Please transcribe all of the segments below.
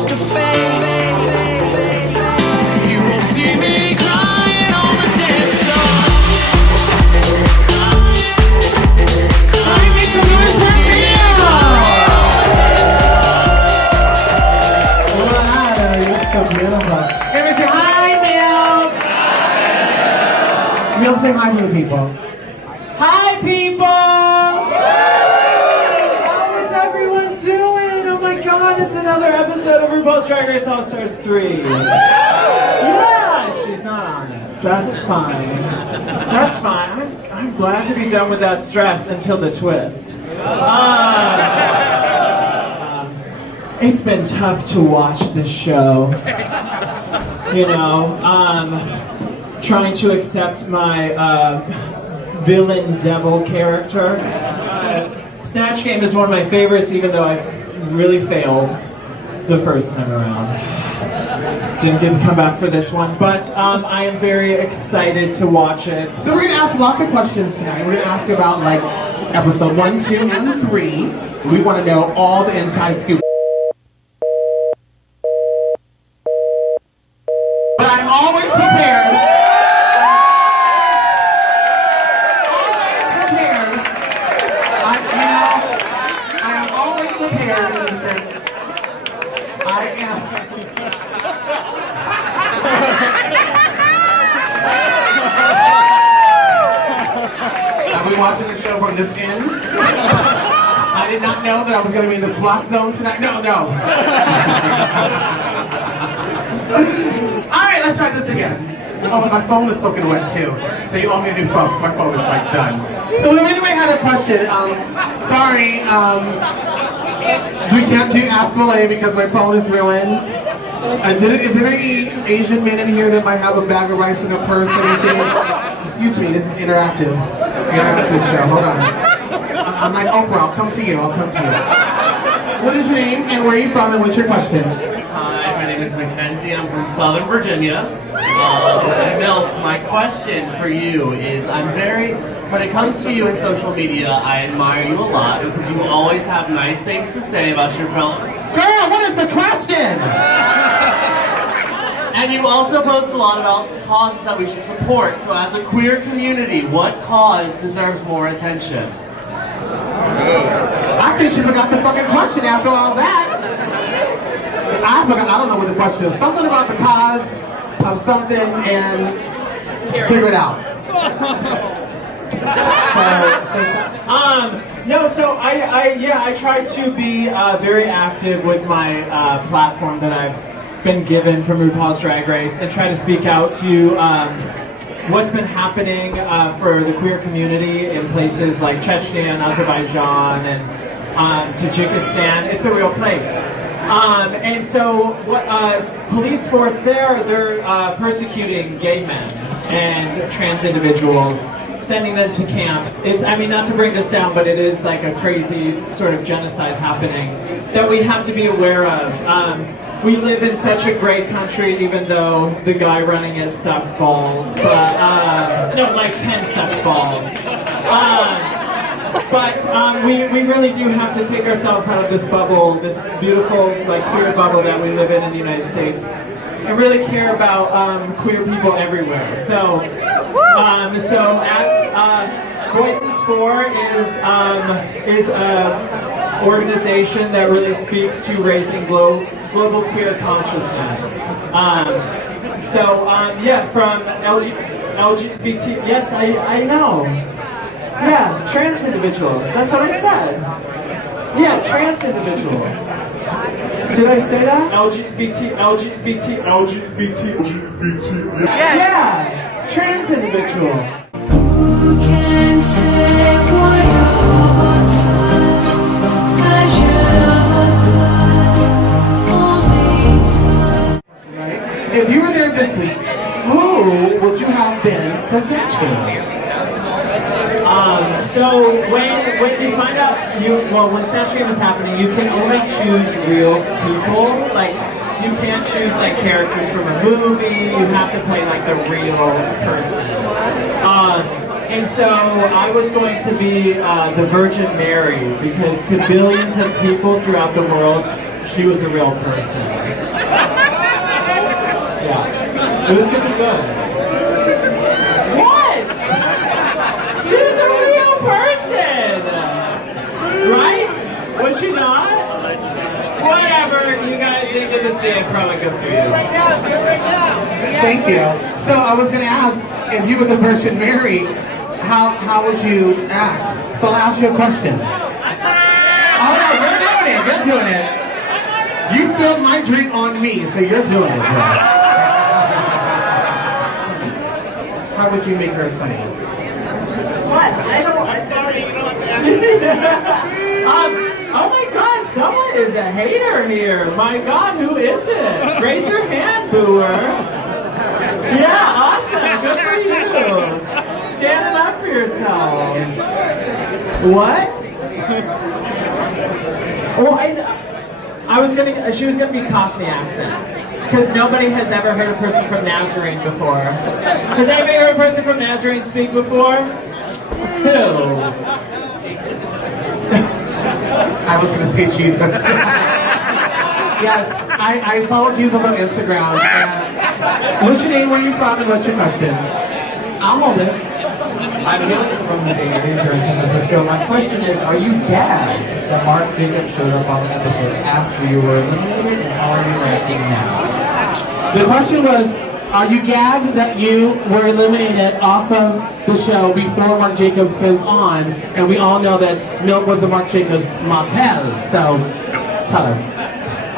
supposed to fade. You won't see me crying on the dance floor. You'll say hi to the people. Hi, people! How is everyone doing? Oh my god, it's another episode of RuPaul's Drag Race All-Stars 3. Yeah, she's not on it. That's fine. That's fine. I'm glad to be done with that stress until the twist. It's been tough to watch this show. You know, trying to accept my villain devil character. Snatch Game is one of my favorites, even though I really failed the first time around. Didn't get to come back for this one, but I am very excited to watch it. So we're gonna ask lots of questions tonight. We're gonna ask about like episode 1, 2, and 3. We want to know all the inside scoop. But I'm always prepared. Are we watching the show from this end? I did not know that I was going to be in the splash zone tonight. No. Alright, let's try this again. Oh, my phone is soaking wet too. So you want me to do phone? My phone is like done. So if anybody had a question, sorry, we can't do Ask Mahlae because my phone is ruined. Is there any Asian men in here that might have a bag of rice in their purse or anything? Excuse me, this is interactive show. Hold on. I'm like Oprah. I'll come to you. What is your name and where are you from and what's your question? Hi, my name is Mackenzie. I'm from Southern Virginia. Milk, my question for you is when it comes to you in social media, I admire you a lot because you always have nice things to say about your fellow. Girl, what is the question? And you also post a lot about causes that we should support. So as a queer community, what cause deserves more attention? I think she forgot the fucking question after all that. I don't know what the question is. Something about the cause of something and figure it out. I try to be very active with my platform that I've been given from RuPaul's Drag Race and try to speak out to what's been happening for the queer community in places like Chechnya and Azerbaijan and Tajikistan. It's a real place. And so police force there, they're persecuting gay men and trans individuals, sending them to camps. Not to bring this down, but it is like a crazy sort of genocide happening that we have to be aware of. We live in such a great country, even though the guy running it sucks balls. But, Penn sucks balls. We really do have to take ourselves out of this bubble, this beautiful, queer bubble that we live in the United States, and really care about queer people everywhere. So Voices For is an organization that really speaks to raising global queer consciousness. From LGBT, yes, I know. Yeah, trans individuals, that's what I said. Yeah, trans individuals. Did I say that? LGBT. Yeah, trans individuals. Who can say what your heart says? 'Cause your love lies only time. Right? If you were there this week, who would you have been for Snatch Game? So when you find out, when Snatch Game is happening, you can only choose real people. You can't choose characters from a movie. You have to play the real person. And so I was going to be the Virgin Mary because to billions of people throughout the world, she was a real person. Yeah, it was gonna be good. What? She was a real person, right? Was she not? Whatever. You guys didn't get to see it. Probably good for you. Thank you. So I was going to ask, if you were the Virgin Mary, how would you act? So I'll ask you a question. Oh no, you're doing it. You're doing it. You spilled my drink on me, so you're doing it. Bro. How would you make her funny? What? I'm sorry, you don't have to oh my god, someone is a hater here. My god, who is it? Raise your hand, booer. Yeah, awesome. Good for you. Standing up for yourself. What? Oh, she was gonna be Cockney accent. Because nobody has ever heard a person from Nazarene before. Has anybody heard a person from Nazarene speak before? Who? I was going to say Jesus. Yes, I follow Jesus on Instagram. What's your name, where are you from, and what's your question? I'll hold it. I'm Felix from the Bay Area here in San Francisco. My question is, are you gagged that Marc Jacobs showed up on the episode after you were eliminated, and how are you reacting now? The question was, are you gagged that you were eliminated off of the show before Marc Jacobs came on? And we all know that Milk was the Marc Jacobs motel. So, tell us.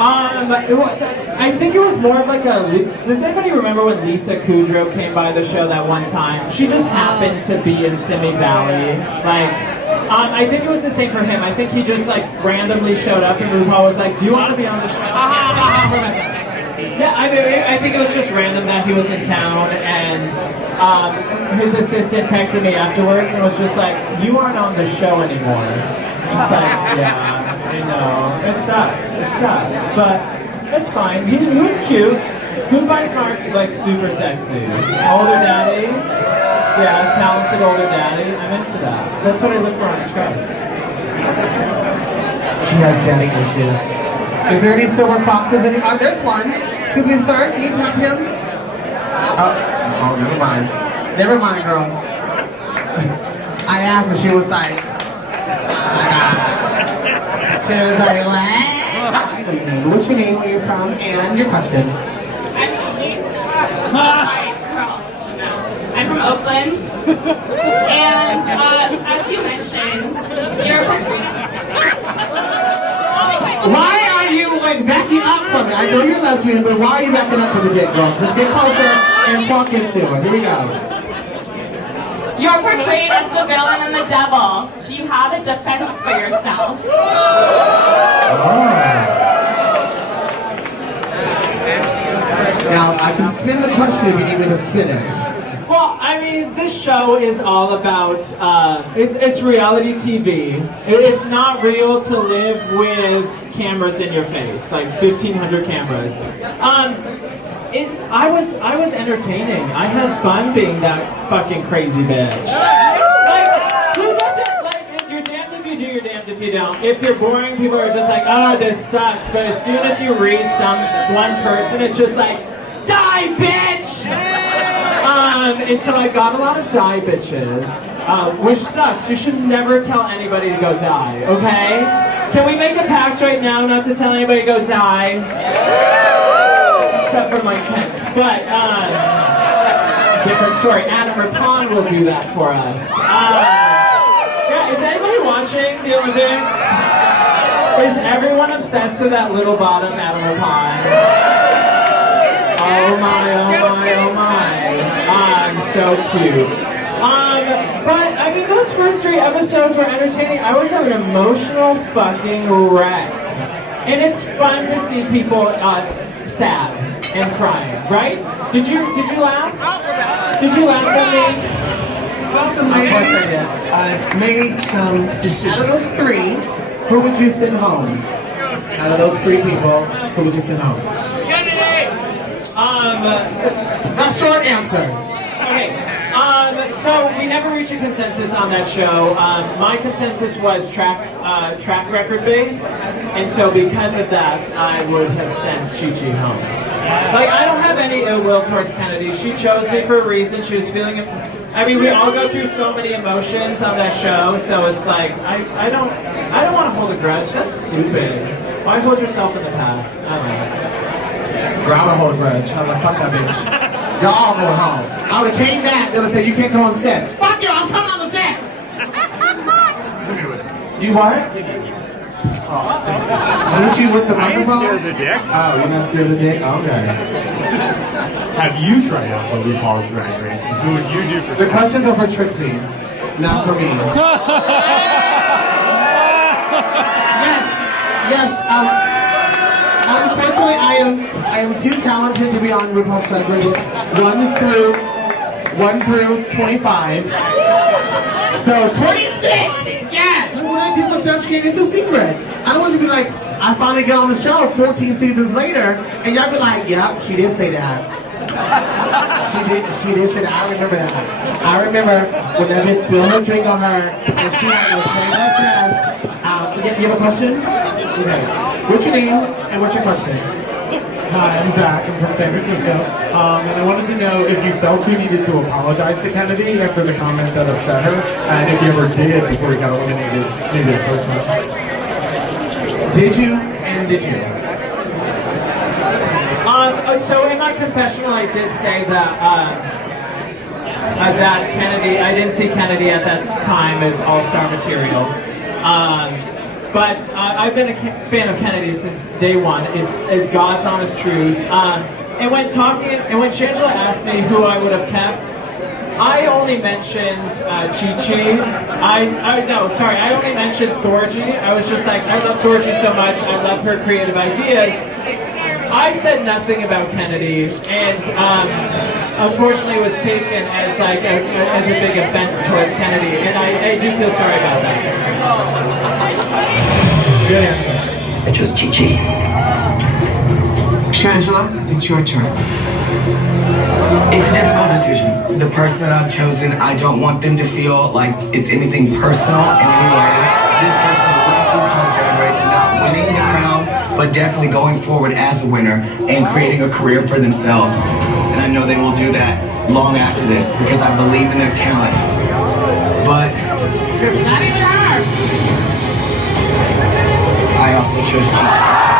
I think it was more of like a. Does anybody remember when Lisa Kudrow came by the show that one time? She just happened to be in Simi Valley. I think it was the same for him. I think he just like randomly showed up, and RuPaul was like, "Do you want to be on the show?" Yeah, I mean, I think it was just random that he was in town, and his assistant texted me afterwards and was just like, "You aren't on the show anymore." Just like, yeah, I know. It sucks, but it's fine. He was cute. Who finds Marc like super sexy? Older daddy? Yeah, talented older daddy. I'm into that. That's what I look for on Scrubs. She has daddy issues. Is there any silver foxes in here? There's one. Excuse me, sir. Can you tap him? Oh, never mind. Never mind, girl. I asked her. She was like, what? What's your name, where you're from, and your question? I'm from Oakland, and as you mentioned, you're Why are you like backing up from it? I know you're lesbian, but why are you backing up from the dick, girl? Just get closer and talk into it. Here we go. You're portrayed as the villain and the devil. Do you have a defense for yourself? Now, I can spin the question if you need me to spin it. Well, I mean, this show is all about, it's reality TV. It's not real to live with cameras in your face, like 1,500 cameras. I was entertaining. I had fun being that fucking crazy bitch. Like, who doesn't, like, you're damned if you do, you're damned if you don't. If you're boring, people are just like, oh, this sucks. But as soon as you read one person, it's just like, die, bitch! And so I got a lot of die bitches, which sucks. You should never tell anybody to go die, okay? Can we make a pact right now not to tell anybody to go die? Except for Mike Pence. But, different story. Adam RuPaul will do that for us. Yeah, is anybody watching the Olympics? Is everyone obsessed with that little bottom Adam RuPaul? Oh my, oh my, oh my. So cute. But I mean, those first 3 episodes were entertaining. I was an emotional fucking wreck. And it's fun to see people sad and crying, right? Did you laugh? Did you laugh at me? Welcome, ladies. I've made some decisions. Out of those 3, who would you send home? Out of those 3 people, who would you send home? A short answer. Okay. So we never reached a consensus on that show. My consensus was track record based, and so because of that, I would have sent Chi-Chi home. Like, I don't have any ill will towards Kennedy. She chose me for a reason. She was feeling it. I mean, we all go through so many emotions on that show, so it's like I don't want to hold a grudge. That's stupid. Why hold yourself in the past? I don't know. Girl, I would hold a grudge. I'm like, fuck that bitch. Y'all all going home. I would have came back. They would have said, you can't come on set. Fuck you, I'm coming on the set. You what? Isn't she with the microphone? I ain't scared of the dick. Oh, you're not scared of the dick? Okay. Have you tried out for RuPaul's Drag Race? And who would you do for The questions are for Trixie, not for me. Yes. Unfortunately, I am too talented to be on RuPaul's Drag Race 1 through 25. So 26. Yes. When I do the Snatch Game, it's a secret. I don't want you to be like, I finally get on the show 14 seasons later, and y'all be like, yep, she did say that. She did say that. I remember that. I remember when that bitch spilled her drink on her, and she had to change her dress. You have a question? Okay. What's your name and what's your question? Hi, I'm Zach. I'm from San Francisco. And I wanted to know if you felt you needed to apologize to Kennedy after the comment that upset her, and if you ever did before you got eliminated, maybe the first time. Did you and did you? So in my confessional, I did say that that Kennedy, I didn't see Kennedy at that time as all-star material. But I've been a fan of Kennedy since day one. It's God's honest truth. And when Shangela asked me who I would have kept, I only mentioned Chi-Chi. I only mentioned Thorgy. I was just like, I love Thorgy so much. I love her creative ideas. I said nothing about Kennedy, and unfortunately was taken as like as a big offense towards Kennedy, and I do feel sorry about that. Good answer. It was Chi-Chi. Shangela, it's your turn. It's a difficult decision. The person that I've chosen, I don't want them to feel like it's anything personal in any way. This person left RuPaul's Drag Race not winning the crown, but definitely going forward as a winner and creating a career for themselves. And I know they will do that long after this because I believe in their talent. But It's not even hard. I also chose Chi-Chi.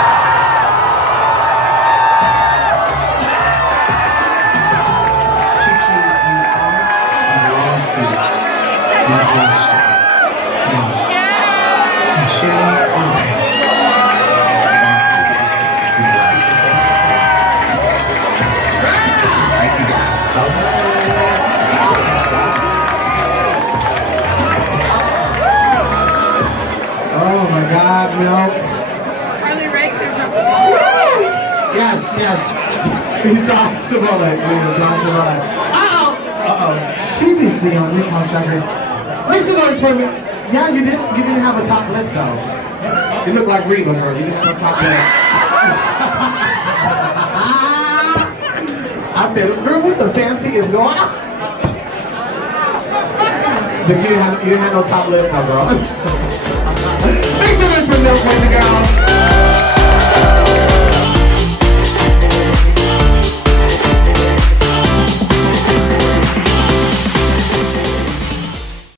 Oh my God, Milk. Yes. You dodged the bullet. Uh-oh. Previously on RuPaul's Drag Race. Make some noise for me. Yeah, you didn't have a top lip though. You look like Reba, girl. You didn't have a top lip. I said, girl, what the fancy is going on? But you didn't have no top lip, no, girl. Make some noise for Milk, boys and girls.